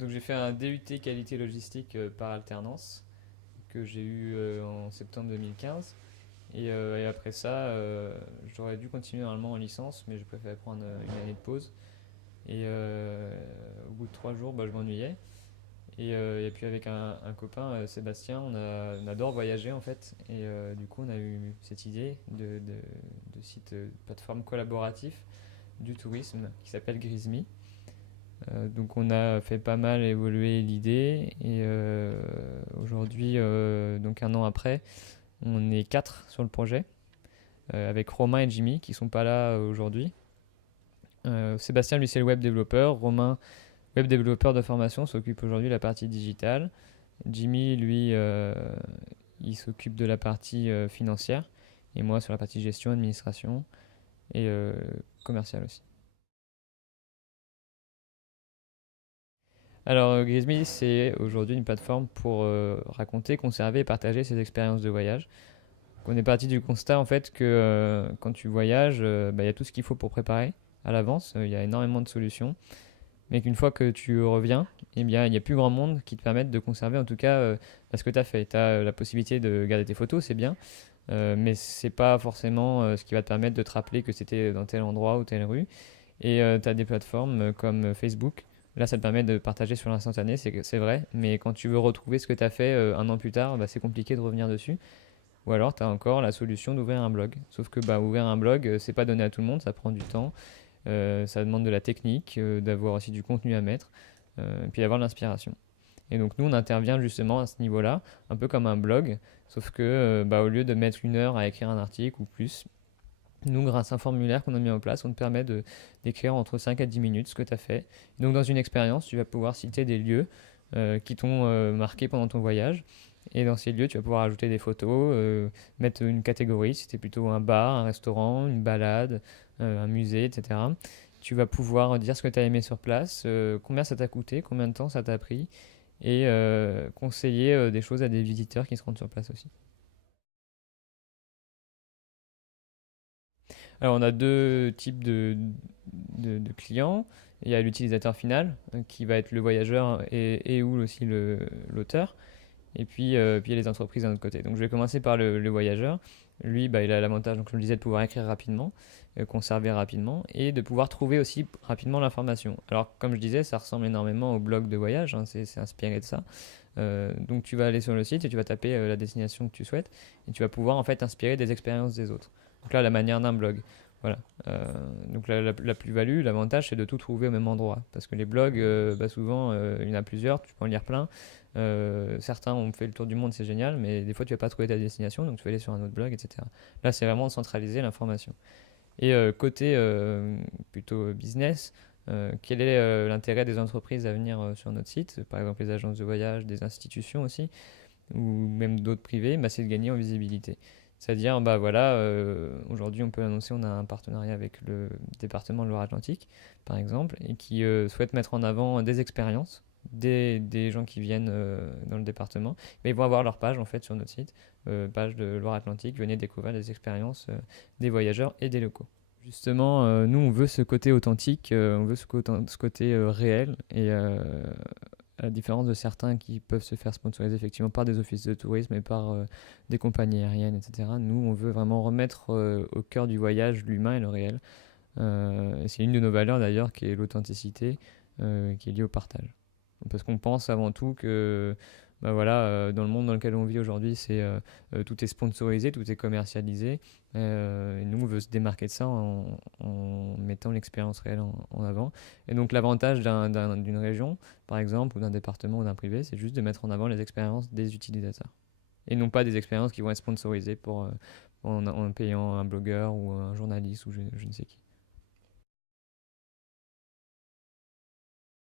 Donc j'ai fait un DUT qualité logistique par alternance que j'ai eu en septembre 2015. Et après ça, j'aurais dû continuer normalement en licence, mais je préférais prendre une année de pause. Au bout de 3 jours, bah, je m'ennuyais. Et puis avec un copain, Sébastien, on adore voyager en fait. Du coup, on a eu cette idée de site plateforme collaboratif du tourisme qui s'appelle Grisme. Donc on a fait pas mal évoluer l'idée aujourd'hui, donc un an après, on est quatre sur le projet avec Romain et Jimmy qui sont pas là aujourd'hui. Sébastien lui c'est le web développeur, Romain web développeur de formation s'occupe aujourd'hui de la partie digitale, Jimmy lui il s'occupe de la partie financière et moi sur la partie gestion, administration et commerciale aussi. Alors, Grisme, c'est aujourd'hui une plateforme pour raconter, conserver et partager ses expériences de voyage. On est parti du constat en fait que quand tu voyages, bah, il y a tout ce qu'il faut pour préparer à l'avance. Il y a énormément de solutions, mais qu'une fois que tu reviens, eh bien, il n'y a plus grand monde qui te permette de conserver en tout cas ce que tu as fait. Tu as la possibilité de garder tes photos, c'est bien, mais c'est pas forcément ce qui va te permettre de te rappeler que c'était dans tel endroit ou telle rue. Et tu as des plateformes comme Facebook. Là, ça te permet de partager sur l'instantané, c'est vrai, mais quand tu veux retrouver ce que tu as fait un an plus tard, bah, c'est compliqué de revenir dessus. Ou alors, tu as encore la solution d'ouvrir un blog. Sauf que bah, ouvrir un blog, c'est pas donné à tout le monde, ça prend du temps, ça demande de la technique, d'avoir aussi du contenu à mettre, et puis d'avoir de l'inspiration. Et donc, nous, on intervient justement à ce niveau-là, un peu comme un blog, sauf que bah, au lieu de mettre 1 heure à écrire un article ou plus, nous, grâce à un formulaire qu'on a mis en place, on te permet d'écrire entre 5 à 10 minutes ce que tu as fait. Et donc, dans une expérience, tu vas pouvoir citer des lieux qui t'ont marqué pendant ton voyage. Et dans ces lieux, tu vas pouvoir ajouter des photos, mettre une catégorie, si c'était plutôt un bar, un restaurant, une balade, un musée, etc. Tu vas pouvoir dire ce que tu as aimé sur place, combien ça t'a coûté, combien de temps ça t'a pris, et conseiller des choses à des visiteurs qui se rendent sur place aussi. Alors, on a deux types de clients. Il y a l'utilisateur final, qui va être le voyageur et ou aussi l'auteur. Puis il y a les entreprises d'un autre côté. Donc, je vais commencer par le voyageur. Lui, bah, il a l'avantage, donc, je le disais, de pouvoir écrire rapidement, conserver rapidement et de pouvoir trouver aussi rapidement l'information. Alors, comme je disais, ça ressemble énormément au blog de voyage, hein, c'est inspiré de ça. Donc, tu vas aller sur le site et tu vas taper la destination que tu souhaites et tu vas pouvoir en fait inspirer des expériences des autres. Donc là, la manière d'un blog. Voilà. Euh, donc la plus-value, l'avantage, c'est de tout trouver au même endroit. Parce que les blogs, bah, souvent, il y en a plusieurs, tu peux en lire plein. Certains ont fait le tour du monde, c'est génial, mais des fois, tu vas pas trouver ta destination, donc tu vas aller sur un autre blog, etc. Là, c'est vraiment centraliser l'information. Et côté plutôt business, quel est l'intérêt des entreprises à venir sur notre site? Par exemple, les agences de voyage, des institutions aussi ou même d'autres privés, bah, c'est de gagner en visibilité. C'est-à-dire, bah voilà, aujourd'hui on peut annoncer on a un partenariat avec le département de Loire-Atlantique, par exemple, et qui souhaite mettre en avant des expériences, des gens qui viennent dans le département, mais ils vont avoir leur page en fait sur notre site, page de Loire-Atlantique, venez découvrir des expériences des voyageurs et des locaux. Justement, nous on veut ce côté authentique, on veut ce côté réel, et à la différence de certains qui peuvent se faire sponsoriser effectivement par des offices de tourisme et par des compagnies aériennes, etc. Nous, on veut vraiment remettre au cœur du voyage l'humain et le réel. Et c'est une de nos valeurs d'ailleurs qui est l'authenticité, qui est liée au partage. Parce qu'on pense avant tout que bah voilà, dans le monde dans lequel on vit aujourd'hui, tout est sponsorisé, tout est commercialisé. Et nous, on veut se démarquer de ça en mettant l'expérience réelle en avant. Et donc l'avantage d'une région, par exemple, ou d'un département ou d'un privé, c'est juste de mettre en avant les expériences des utilisateurs. Et non pas des expériences qui vont être sponsorisées en payant un blogueur ou un journaliste ou je ne sais qui.